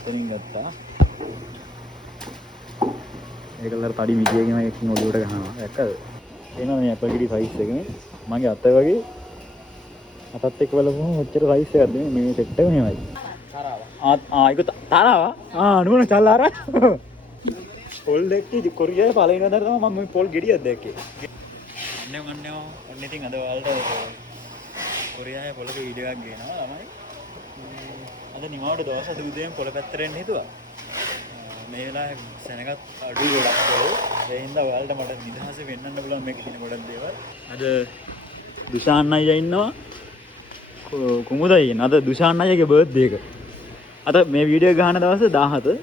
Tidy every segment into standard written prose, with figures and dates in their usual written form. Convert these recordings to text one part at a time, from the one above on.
අතනින් ගත්තා. ඒකලර තඩි මිදියගෙන එකකින් ඔලුවට ගහනවා. දැක්කද? එනවා මේ ඇපල් ගෙඩි සයිස් එකනේ. මගේ අත වගේ අතත් එක්ක බලපුවම ඔච්චර සයිස් එකක් දෙන්නේ. මේ සෙට් එක මෙහෙමයි. තාරාවා. ඒක තාරාවා. නුවණ චල්ලාරා. පොල් දැක්කේ කොරියාවේ පළවෙනි වතාවට තමයි මම මේ පොල් ගෙඩියක් දැක්කේ. අන්නේ ඔන්න ඉතින් අද ඔයාලට කොරියාවේ පොලක වීඩියෝ එකක් ගේනවා ළමයි. අද නිමාවට දවස් අද උදේම පොල පැත්තට එන්න හිතුවා. මේ වෙලාවේ සෙනගත් අඩුයි ගොඩක් පොල්. ඒ හින්දා ඔයාලට මට නිදහසේ වෙන්නන්න පුළුවන් මේකේ තියෙන ගොඩක් දේවල්. අද දුෂාන් අයියා ඉන්නවා. කුමුද අයියා අද දුෂාන් අයියාගේ බර්ත්ඩේ එක. අද මේ වීඩියෝ ගහන දවස් 17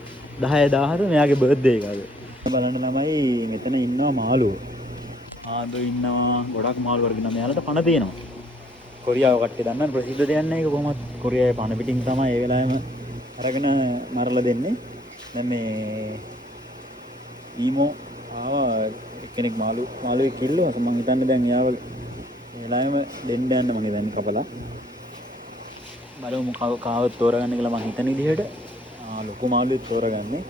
10 මෙයාගේ බර්ත්ඩේ එක අද. බලන්න ළමයි මෙතන ඉන්නවා මාළුවෝ. ආදෝ ඉන්නවා ගොඩක් මාළු වර්ග නම් මෙයාලට පණ තියෙනවා. කොරියාව කට්ටිය දන්නා ප්‍රසිද්ධ දෙයක් නෑ ඒක කොහොමද කොරියාවේ පණ පිටින් තමයි ඒ වෙලාවෙම අරගෙන මරලා දෙන්නේ. දැන් මේ ඊමෝ ආවා කෙනෙක් මාළුවෙක් කිල්ලුවා මම හිතන්නේ දැන් යාව ඒ වෙලාවෙම දෙන්න යන්න මම දැන් කපලා බලමු කාවත් තෝරගන්න කියලා මම හිතන විදිහට ලොකු මාළුවෙක් තෝරගන්නේ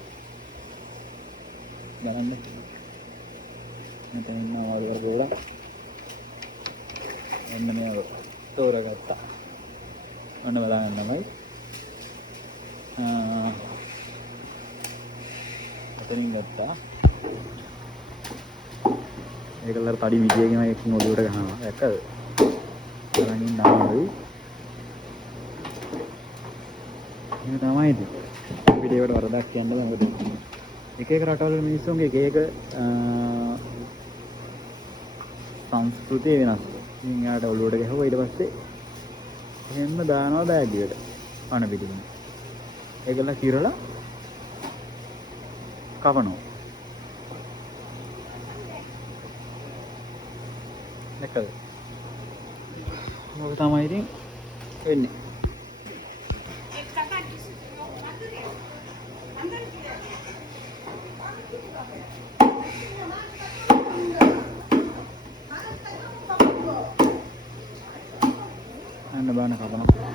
ගණන් මෙතන ඉන්නවා මාළු වර්ග ගොඩක් එන්න මෙයාව තෝරගත්තා ඔන්න බලන්න තමයි අතනින් ගත්තා ඒකලර තඩි මිදියගෙන එකකින් ඔලුවට ගහනවා දැක්කද බලන් ඉන්න ආවයි මේ තමයි ඉතින් අපිට ඒකට වරදක් කියන්න බෑ මොකද එක එක රටවල මිනිස්සුන්ගේ එක එක සංස්කෘතිය වෙනස්. ඉතින් යාට ඔලුවට ගහුවා ඊට පස්සේ එහෙම දානවා බෑග් එකට. පණ පිටින්. ඒකල කිරලා කවනවා. දැක්කද? මොකද තමයි ඉතින් වෙන්නේ. අන්න බාන කපනවා.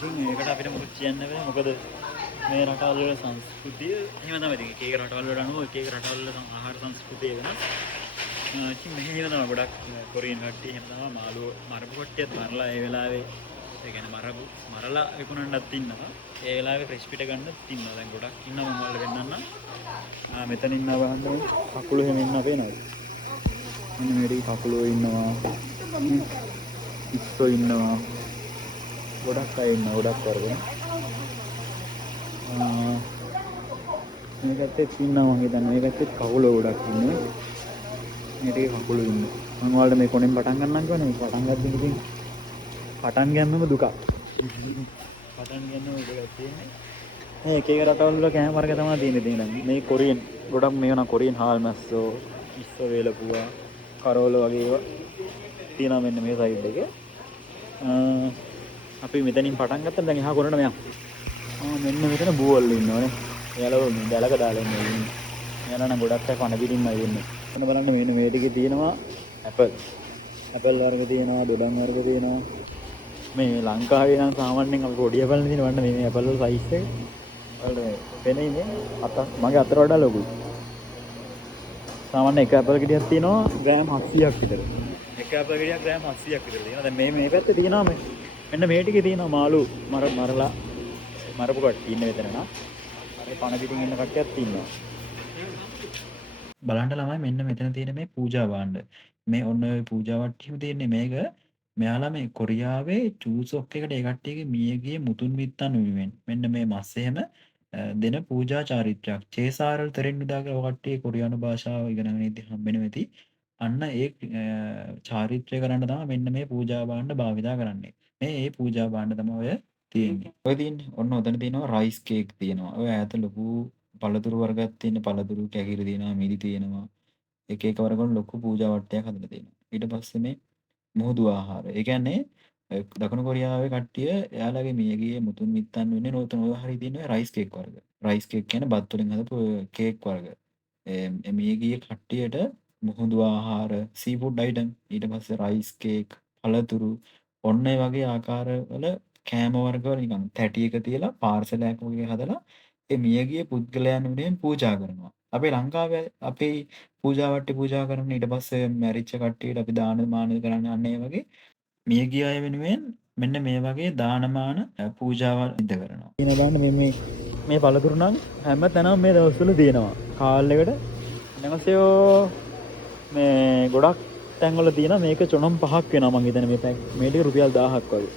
ඉතින් ඒකට අපිට මොකද කියන්න බෑ මොකද මේ රටවල් වල සංස්කෘතිය එහෙම තමයි ඉතින් එක එක රටවල් වල අනුව එක එක රටවල් වල ආහාර සංස්කෘතිය වෙනස්. ඉතින් මෙහෙම තමයි ගොඩක් කොරියන් කට්ටිය එහෙම තමයි මාළුව මරපු කට්ටියත් මරලා ඒ වෙලාවේ ඒ කියන්නේ මරලා විකුණන්නත් ඉන්නවා. ඒ වෙලාවේ ෆ්‍රෙෂ් පිට ගන්නත් ඉන්නවා. දැන් ගොඩක් ඉන්නවා මම ඔයාලට වෙන්නන්න. මෙතන ඉන්නවා බලන්න කකුළු එහෙම ඉන්නවා පේනවද? මෙන්න මේකේ කකුළු ඉන්නවා. ඉස්සෝ ඉන්නවා. ගොඩක් අය ඉන්නවා ගොඩක් වර්ග. මේකත් ඉන්නවා මම හිතන්නේ මේකත් කකුළු ගොඩක් ඉන්නේ. මේකේ කකුළු ඉන්නේ. මම ඔයාලට මේ කොනෙන් පටන් ගන්නම් කියන්නේ මේ පටන් ගන්න ඉතින් පටන් ගන්නම දුකක්. පටන් ගන්නම දුකක් තියෙන්නේ. මේ එක එක රටවල් වල කෑම වර්ග තමයි තියෙන්නේ දැන්. මේ කොරියන් ගොඩක් මේවා කොරියන් හාල් මැස්සෝ, ඉස්සෝ වේලපුවා, කරෝල වගේ ඒවා තියෙනවා මෙන්න මේ සයිඩ් එකේ. අපි මෙතනින් පටන් ගත්තා දැන් එහා කොරණ මෙයා. මෙන්න මෙතන බූවල් ඉන්නවනේ. එයාලව දැලක දාලා ඉන්නේ. එයාලා නම් ගොඩක් අය පණ පිටින්මයි ඉන්නේ. එතන බලන්න මෙන්න මේ ටිකේ තියෙනවා ඇපල්. ඇපල් වර්ග තියෙනවා, දොඩම් වර්ග තියෙනවා. මේ ලංකාවේ නම් සාමාන්‍යයෙන් අපි පොඩි ඇපල් නේ තියෙන වන්න මේ ඇපල් වල සයිස් එක. වල පෙනෙන්නේ මගේ අතට වඩා ලොකුයි. සාමාන්‍ය එක ඇපල් ගෙඩියක් තියෙනවා ග්‍රෑම් 700ක් විතර. එක ඇපල් ගෙඩියක් ග්‍රෑම් 700ක් විතර තියෙනවා. දැන් මේ පැත්තේ තියෙනවා මෙන්න මේ ටිකේ තියෙනවා මාළු මරලා මරපු කට්ටිය ඉන්න මෙතන නා. අර පණ පිටින් ඉන්න කට්ටියක් ඉන්නවා. බලන්න ළමයි මෙන්න මෙතන තියෙන මේ පූජා භාණ්ඩ. මේ ඔන්න ඔය පූජා වට්ටිය තියෙන්නේ මේක. මෙයාලා මේ කොරියාවේ චූසොක් එකට ඒ කට්ටියගේ මියගිය මුතුන් මිත්තන් වෙනුවෙන් මෙන්න මේ මස් එහෙම දෙන පූජා චාරිත්‍රාක්. චේසාරල් තෙරෙන්නුදා කියලා ඔය කට්ටිය කොරියානු භාෂාව ඉගෙනගෙන ඉඳි හම්බෙනවා ඇති. අන්න ඒ චාරිත්‍රය කරන්න තමයි මෙන්න මේ පූජා භාණ්ඩ භාවිතා කරන්නේ. මේ පූජා භාණ්ඩ තමයි ඔය තියෙන්නේ. ඔය තියෙන්නේ. ඔන්න ඔතන තියෙනවා රයිස් කේක් තියෙනවා. ඔය ඈත ලොකු පළතුරු වර්ගයක් තියෙන පළතුරු කැකිරි තියෙනවා, මිදි තියෙනවා. එක එක වර්ගවල ලොකු පූජා වට්ටයක් හදලා තියෙනවා. ඊට පස්සේ මේ මුහුදු ආහාර. ඒ කියන්නේ දකුණු කොරියාවේ කට්ටිය එයාලගේ මියගිය මුතුන් මිත්තන් වෙන්නේ නෝතන ඔය හරිය තියෙන රයිස් කේක් වර්ග. රයිස් කේක් කියන්නේ බත් වලින් හදපු කේක් වර්ග. මියගිය කට්ටියට මුහුදු ආහාර, සී ෆුඩ් අයිටම්, ඊට පස්සේ රයිස් කේක්, පළතුරු ඔන්න ඒ වගේ ආකාරවල කෑම වර්ගවල නිකන් තැටියක තියලා පාර්සලයක් වගේ හදලා ඒ මියගිය පුද්ගලයන් වෙනුවෙන් පූජා කරනවා. අපේ ලංකාවේ අපේ පූජා වට්ටි පූජා කරන ඊට පස්සේ මැරිච්ච කට්ටියට අපි දාන මාන කරන්නේ අන්න ඒ වගේ මියගිය අය වෙනුවෙන් මෙන්න මේ වගේ දානමාන පූජාවල් සිද්ධ කරනවා. ඉතින් බලන්න මේ පළතුරු නම් හැම තැනම මේ දවස්වල තියෙනවා. කාල් එකට නැගසයෝ මේ ගොඩක් තැන්වල තියෙනවා. මේක චොනම් 5ක් වෙනවා මං හිතන්නේ මේ මේ ටික රුපියල් 1000ක් වගේ.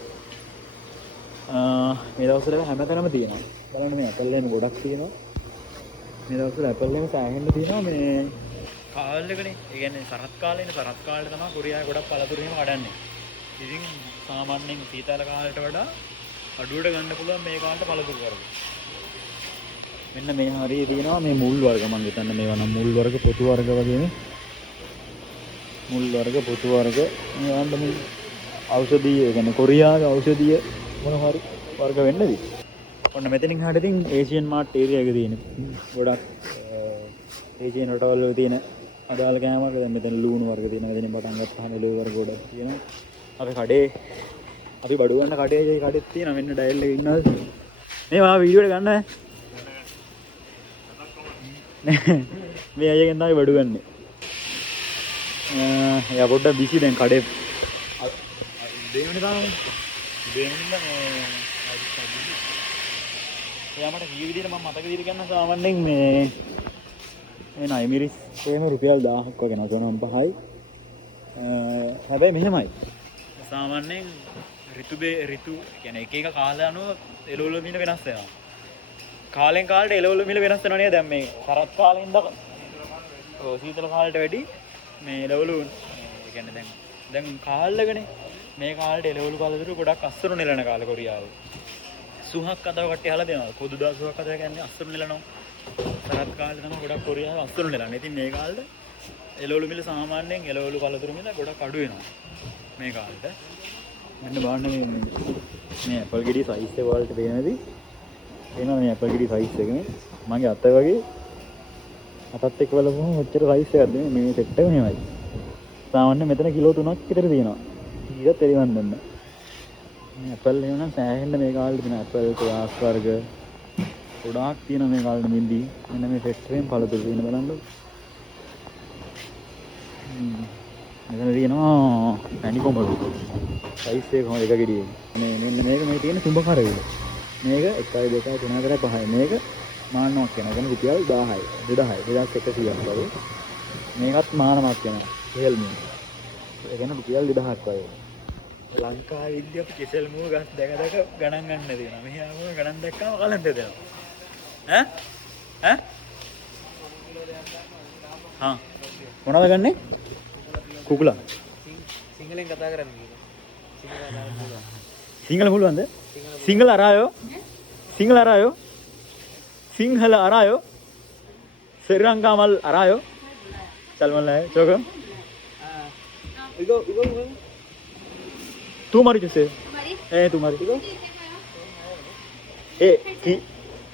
මේ දවස්වල හැම තැනම තියෙනවා. බලන්න මේ ඇපල් එකම ගොඩක් තියෙනවා. මේ දවස්වල ඇපල් එකම සෑහෙන්න තියෙනවා මේ කාල් එකනේ. ඒ කියන්නේ සරත් කාලේනේ. සරත් කාලේ තමයි කොරියාවේ ගොඩක් පළතුරු එහෙම කඩන්නේ. ඉතින් සාමාන්‍යයෙන් සීතල කාලයට වඩා අඩුවට ගන්න පුළුවන් මේ කාලේ පළතුරු වර්ග. මෙන්න මේ හරිය තියෙනවා මේ මුල් වර්ග මම හිතන්නේ මේවා නම් මුල් වර්ග පොතු වර්ග වගේනේ. මුල් වර්ග පොතු වර්ග මේවන්ට මේ ඖෂධීය කියන්නේ කොරියාවේ ඖෂධීය මොන හරි වර්ග වෙන්නද? ඔන්න මෙතනින් හරියට ඉතින් ඒෂියන් මාර්ට් ඒරියා එක තියෙන. ගොඩක් ඒෂියන් රටවල් වල තියෙන අදාළ කෑම වර්ග දැන් මෙතන ලුණු වර්ග තියෙනවා. එතනින් පටන් ගත්තාම එළවලු වර්ග ගොඩක් තියෙනවා. අපි බඩු ගන්න කඩේත් තියෙනවා. මෙන්න ඩයල් එකේ ඉන්නවද? මේ වා වීඩියෝ එක ගන්න මේ අයගෙන් තමයි බඩු ගන්නෙ. එයා පොඩ්ඩක් බිසි දැන් කඩේ දෙවෙනි තාම දෙවෙනිද එයා මට කී විදිහට මම මතක විදිහට ගන්න සාමාන්‍යයෙන් මේ නයිමිරිස් එහෙම රුපියල් 1000ක් වගේ නසනම් 5යි. හැබැයි මෙහෙමයි. සාමාන්‍යයෙන් ඍතු කියන්නේ එක එක කාලය අනුව එළවලු මිල වෙනස් වෙනවා. කාලෙන් කාලට එළවලු මිල වෙනස් වෙනවා නේද? දැන් මේ කරත් කාලේ ඉඳන් සීතල කාලයට වැඩි මේ එළවලු කියන්නේ දැන් කාලෙකනේ මේ කාලේ එළවලු පළතුරු ගොඩක් අස්සරු නෙලන කාලේ කොරියාවේ. සුහක් අදව කට්ටිය අහලා දෙනවා. පොදුදා සුහක් අදව කියන්නේ අස්සරු නෙලනවා. කරත් කාලේ තමයි ගොඩක් කොරියාවේ අස්සරු නෙලන්නේ. ඉතින් මේ කාලේ එළවලු මිල සාමාන්‍යයෙන් එළවලු පළතුරු මිල ගොඩක් අඩු වෙනවා. මේ කාලෙට මෙන්න බලන්න මේ ඇපල් ගෙඩි සයිස් එක වලට පේනදී එනවා මේ ඇපල් ගෙඩි සයිස් එක මේ මගේ අත වගේ අතත් එක්ක බලපුවම ඔච්චර සයිස් එකක් දෙන්නේ මේ සෙට් එක මෙහෙමයි. සාමාන්‍යයෙන් මෙතන කිලෝ 3ක් විතර තියෙනවා. ඊට තෙරිවන් දෙන්න. මේ ඇපල් එහෙනම් සෑහෙන්න මේ කාලේ තියෙන ඇපල් ක්ලාස් වර්ග ගොඩාක් තියෙනවා මේ කාලේ මින්දි. මෙන්න මේ සෙට් එකෙන් පළතුරු තියෙන බලන්න. මෙතන තියෙනවා පැණි කොඹලු. සයිස් එක කොහොමද එක ගෙඩියේ. මෙන්න මේක මේ තියෙන තුඹ කරවිල. මේක 1 2 3 4 5යි. මේක මානමක් වෙනවා. එතන රුපියල් 1000යි. 2100ක් වගේ. මේකත් මානමක් වෙනවා. කෙසෙල් මූ. ඒ කියන්නේ රුපියල් 2000ක් වගේ. ලංකාවේ ඉඳි අපි කෙසෙල් මූ ගස් දැක ගණන් ගන්න දෙනවා. මෙහි ආවම ගණන් දැක්කම කලන්ත දෙනවා. ඈ? හා. මොනවද ගන්නේ? කුකුලා. සිංහලෙන් කතා කරන්නේ. සිංහල පුළුවන්ද? සිංහල අරායෝ? සිංහල අරායෝ? सिंहल आरायो श्रीलंका मल आरायो चल मल है चोको इगो तू मारी जैसे तू मारी इगो की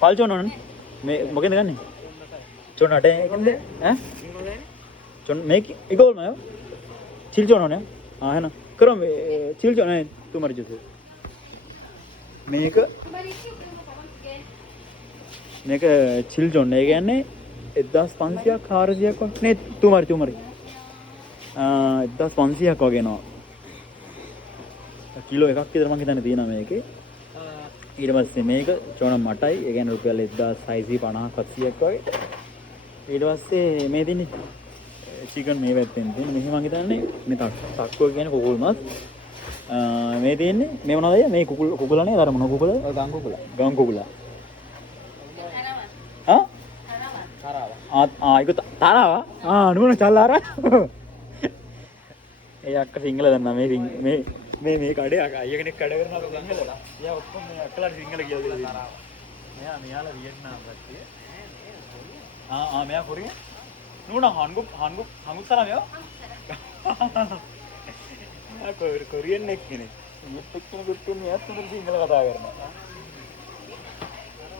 पाल चोनो मैं मगे नहीं चोन हटे हैं चोन मैं इगो मैं चिल चोनो ने हाँ है ना करो चिल चोनो है तू मारी जैसे मैं एक මේක චිල් ජොන් ඒ කියන්නේ 1500ක් 400ක් වගේ නේ තුමාරි 1500ක් වගේ එනවා කිලෝ එකක් විතර මම හිතන්නේ තියෙනවා මේකේ ඊට පස්සේ මේක චෝන මටයි ඒ කියන්නේ රුපියල් 1650ක් 700ක් වගේ ඊට පස්සේ මේ දින්නේ චිකන් මේ පැත්තෙන් තියෙන මෙහි මම හිතන්නේ මේ තක්කුව කියන්නේ කුකුල් මස් මේ තියෙන්නේ මේ මොනවද මේ කුකුලනේ අර මොන කුකුල ගම් කුකුලා itu tarawa nuno calara ya ke single dan namanya මේ කඩේ අයිය කෙනෙක් කඩ කරනවා සිංහලලා. එයා ඔක්කොම මේ අක්කලාට සිංහල කියලා දෙනවා. මෙයාලා වියට්නාම් කට්ටිය. මෙයා කොරියන්. නූනා 한국 사람이요? කොරියන් එක්කනේ. මේත් එක්කම ගුට්ටුන් මෙයාත් උඩ සිංහල කතා කරනවා.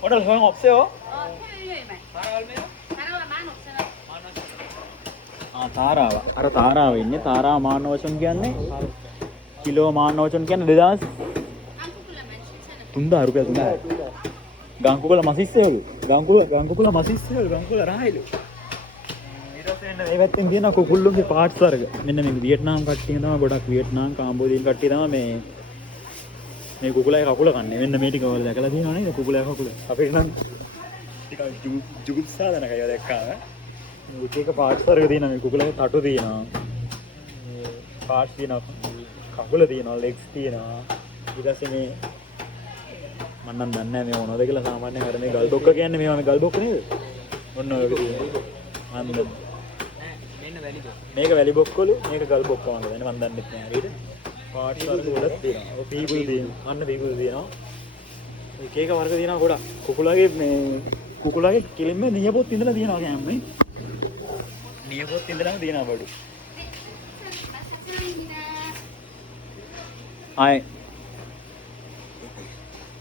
오늘 소용 없어요? 토요일만. 사랑할매요? 사랑할 만 없어요. තාරාව. අර තාරාව ඉන්නේ. තාරා මානවචන් කියන්නේ කිලෝ මානවචන් කියන්නේ 2000 한국글라만 7,000원. 3000 rupiah 3000. ගංකුකල මසිස්සයෝ. ගංකුකල මසිස්සයෝ. ගංකුකල රායිලු. ඊට පස්සේ එන්න මේ පැත්තෙන් තියෙන කුකුල්ලුන්ගේ පාර්ට්ස් වර්ග. මෙන්න මේ වියට්නාම් කට්ටිය තමයි ගොඩක් වියට්නාම් කාම්බෝදියන් කට්ටිය තමයි මේ කුකුලයි කකුල කන්නේ. මෙන්න මේ ටික ඔයාලා දැකලා තියෙනව නේද? කුකුලයි කකුල. අපිට නම් ටිකක් ජුගුප්සාදනක ඒවා දැක්කම. එක පාර්ට්ස් වර්ග තියෙනවා. මේ කුකුලගේ තටු තියෙනවා. මේ පාර්ට්ස් තියෙනවා. කකුල තියෙනවා. ලෙග්ස් තියෙනවා. ඊට පස්සේ මේ මම නම් දන්නේ නැහැ මේ මොනවද කියලා. සාමාන්‍යයෙන් අර මේ ගල් බොක්ක කියන්නේ මේවා මේ ගල් බොක්ක නේද? ඔන්න ඔය වගේ තියෙනවා. මම මෙන්න වැලි බොක්ක. මේක වැලි බොක්කලු. මේක ගල් බොක්ක වගේ දන්නේ. මම දන්නේ නැහැ හරියට. පාර්ට්ස් වර්ග ගොඩක් තියෙනවා. ඔය පීපුල් තියෙනවා. අන්න පීපුල් තියෙනවා. එක එක වර්ග තියෙනවා ගොඩක්. කුකුලගේ කෙලින්ම නියපොත් ඉඳලා තියෙනවා කෑමනේ. නියපොත් ඉඳලාම තියෙනවා බඩු. ආයි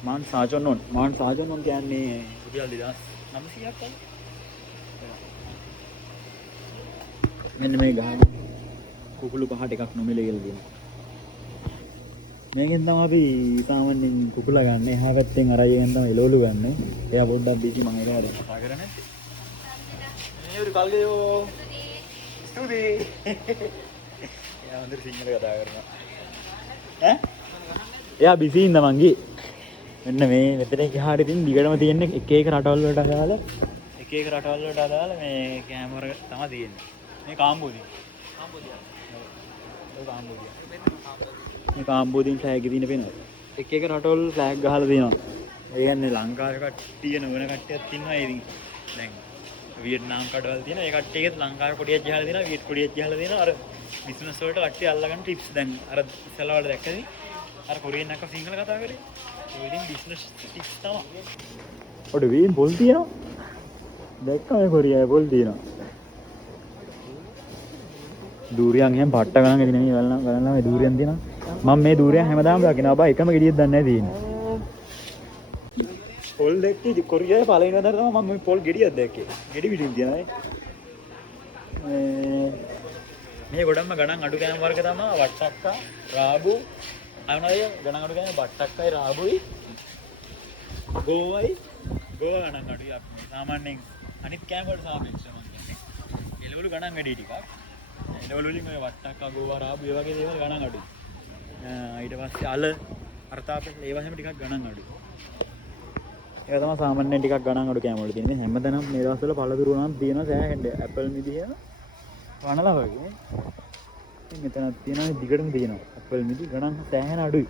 මාන් සාජොන් ඔන් කියන්නේ රුපියල් 2900ක් වගේ. මෙන්න මේ ගහන කුකුළු පහට එකක් නොමිලේ කියලා දෙනවා. මේකෙන් තමයි අපි සාමාන්‍යයෙන් කුකුලා ගන්න. එහා පැත්තෙන් අරයන් තමයි එළවලු ගන්න. එයා පොඩ්ඩක් බීසි මම ඒක හරි කතා කරන්නේ. මේ උරු කල්ගයෝ ස්තුති. එයා හොඳට සිංහල කතා කරනවා. එයා බිසි ඉන්න මං ගියේ. මෙන්න මේ මෙතන ගහාට ඉතින් දිගටම තියෙන එක එක රටවල් වලට අදාළ මේ කැමර තමයි තියෙන්නේ. මේ කාම්බෝදිය. මේ කාම්බෝදියන් ෆ්ලෑග් එක තියෙන පේනවද? එක එක රටවල් ෆ්ලෑග් ගහලා තියෙනවා. ඒ කියන්නේ ලංකාවේ කට්ටිය නොවන කට්ටියක් ඉන්නවා. ඒ ඉතින් දැන් වියට්නාම් කඩවල් තියෙනවා. ඒ කට්ටියගෙත් ලංකාවේ කොටියක් ගහලා තියෙනවා. වියට් කොටියක් ගහලා තියෙනවා. අර බිස්නස් වලට කට්ටිය අල්ලගන්න ටිප්ස් දැන් අර ඉස්සලා වල දැක්කද? අර කොරියන් අක්කා සිංහල කතා කරේ. ඔය ඉතින් බිස්නස් ටිප්ස් තමයි. ඔඩ වීන් පොල් තියෙනවා. දැක්කම කොරියාවේ පොල් තියෙනවා. දූරියන් එහෙම පට්ට ගණන් ඇති නෙමෙයි ගණන් මේ දූරියන් තියෙනවා. මම මේ දූරියන් හැමදාම දකිනවා. බා එකම ගෙඩියක් දන්නේ නැහැ තියෙන්නේ. පොල් දැක්කේ කොරියාවේ පළවෙනි වතාවට තමයි මම මේ පොල් ගෙඩියක් දැක්කේ. ගෙඩි පිටින් තියෙනවා මේ ගොඩක්ම ගණන් අඩු කෑම වර්ග තමයි වට්ටක්කා, රාබු, අනෝය ගණන් අඩු කෑම වට්ටක්කයි, රාබුයි, ගෝවයි, ගෝව ගණන් අඩුයි අපි සාමාන්‍යයෙන් අනිත් කෑම වලට සාපේක්ෂව මම කියන්නේ. එළවලු ගණන් වැඩි ටිකක්. එළවලු වලින් ඔය වට්ටක්කා, ගෝව, රාබු ඒ වගේ දේවල් ගණන් අඩුයි. ඊට පස්සේ අල, අර්ථාපේ ඒවා හැම ටිකක් ගණන් අඩුයි. ඒක තමයි සාමාන්‍යයෙන් ටිකක් ගණන් අඩු කෑම වල තියෙන්නේ. හැමදැනම මේ දවස්වල පළතුරු නම් තියෙනවා සෑහෙන්න. ඇපල් මිදිය වනලා වගේ. ඉතින් මෙතනක් තියෙනවා දිගටම තියෙනවා. ඇපල් මිදි ගණන් සෑහෙන අඩුයි.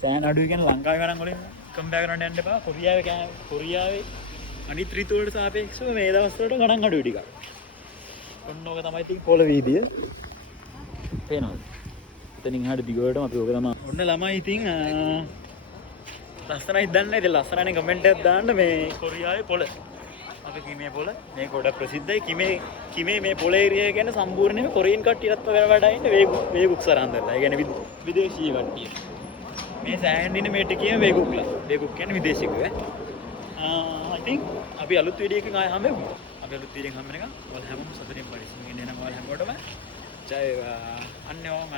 සෑහෙන අඩුයි කියන්නේ ලංකාවේ ගණන් වලින් කම්පෙයාර් කරන්න යන්න එපා. කොරියාවේ අනිත් ඍතු වලට සාපේක්ෂව මේ දවස්වලට ගණන් අඩුයි ටිකක්. ඔන්න ඕක තමයි ඉතින් පොළ වීදිය. පේනවද? එතනින් එහාට දිගටම අපි ඕක තමයි. ඔන්න ළමයි ඉතින් ලස්සනයි දන්නේ. ඉතින් ලස්සනනේ කමෙන්ට් එකක් දාන්න මේ කොරියාවේ පොළ. අපි කිමේ පොළ මේක ගොඩක් ප්‍රසිද්ධයි. කිමේ මේ පොළ ඒරියා කියන්නේ සම්පූර්ණයෙන්ම කොරියන් කට්ටියත් වඩා ඉන්නේ වේගුක් සරන්දරලා. ඒ කියන්නේ විදේශීය කට්ටිය. මේ සෑහෙන ඉන්නේ මේ ටිකේ වේගුක්ලා. වේගුක් කියන්නේ විදේශිකයෝ ඈ. I think අපි අලුත් වීඩියෝ එකකින් ආයෙ හම්බෙමු. අපි අලුත් වීඩියෝ එකකින් හම්බ වෙනකම් ඔයාලා හැමෝම සතුටින් පරිස්සමෙන් ඉන්න ඕන හැමෝටම ජය වේවා. අන්‍යෝන්